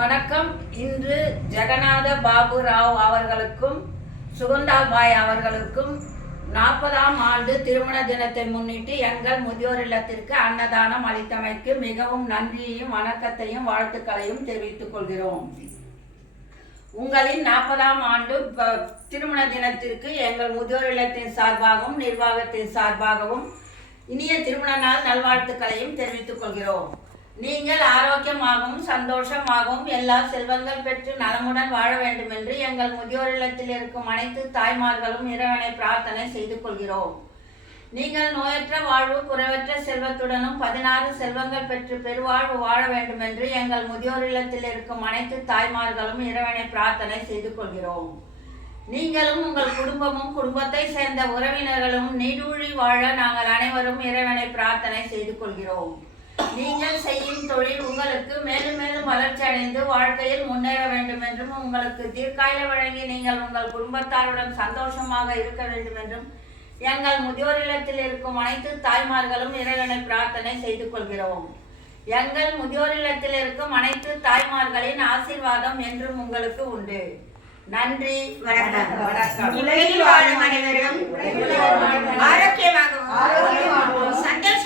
வணக்கம். இன்று ஜெகநாத பாபு ராவ் அவர்களுக்கும் சுகந்தாபாய் அவர்களுக்கும் 40ஆம் ஆண்டு திருமண தினத்தை முன்னிட்டு எங்கள் முதியோர் இல்லத்திற்கு அன்னதானம் அளித்தமைக்கு மிகவும் நன்றியையும் வணக்கத்தையும் வாழ்த்துக்களையும் தெரிவித்துக் கொள்கிறோம். உங்களின் 40ஆம் ஆண்டு திருமண தினத்திற்கு எங்கள் முதியோர் இல்லத்தின் சார்பாகவும் நிர்வாகத்தின் சார்பாகவும் இனிய திருமண நாள் நல்வாழ்த்துக்களையும் தெரிவித்துக் கொள்கிறோம். நீங்கள் ஆரோக்கியமாகவும் சந்தோஷமாகவும் எல்லா செல்வங்கள் பெற்று நலமுடன் வாழ வேண்டும் என்று எங்கள் முதியோர் இல்லத்தில் இருக்கும் அனைத்து தாய்மார்களும் இறைவனை பிரார்த்தனை செய்து கொள்கிறோம். நீங்கள் நோயற்ற வாழ்வு, குறைவற்ற செல்வத்துடனும் 16 செல்வங்கள் பெற்று பெருவாழ்வு வாழ வேண்டும் என்று எங்கள் முதியோர் இல்லத்தில் இருக்கும் அனைத்து தாய்மார்களும் இறைவனை பிரார்த்தனை செய்து கொள்கிறோம். நீங்களும் உங்கள் குடும்பமும் குடும்பத்தை சேர்ந்த உறவினர்களும் நீடூழி வாழ நாங்கள் அனைவரும் இறைவனை பிரார்த்தனை செய்து கொள்கிறோம். நீங்கள் செய்யும் தொழில் உங்களுக்கு மேலும் மேலும் வளர்ச்சி அடைந்து வாழ்க்கையில் முன்னேற வேண்டும் என்றும் உங்களுக்கு தீர்க்காய வழங்கி நீங்கள் உங்கள் குடும்பத்தாருடன் சந்தோஷமாக இருக்க வேண்டும் என்றும் எங்கள் முதியோர் இல்லத்தில் இருக்கும் அனைத்து தாய்மார்களும் இறைவனை பிரார்த்தனை செய்து கொள்கிறோம். எங்கள் முதியோர் இல்லத்தில் இருக்கும் அனைத்து தாய்மார்களின் ஆசீர்வாதம் என்றும் உங்களுக்கு உண்டு. நன்றி, வணக்கம். உலகில் வாழும் அனைவரும் ஆரோக்கியமாகவும் சந்தோஷமாக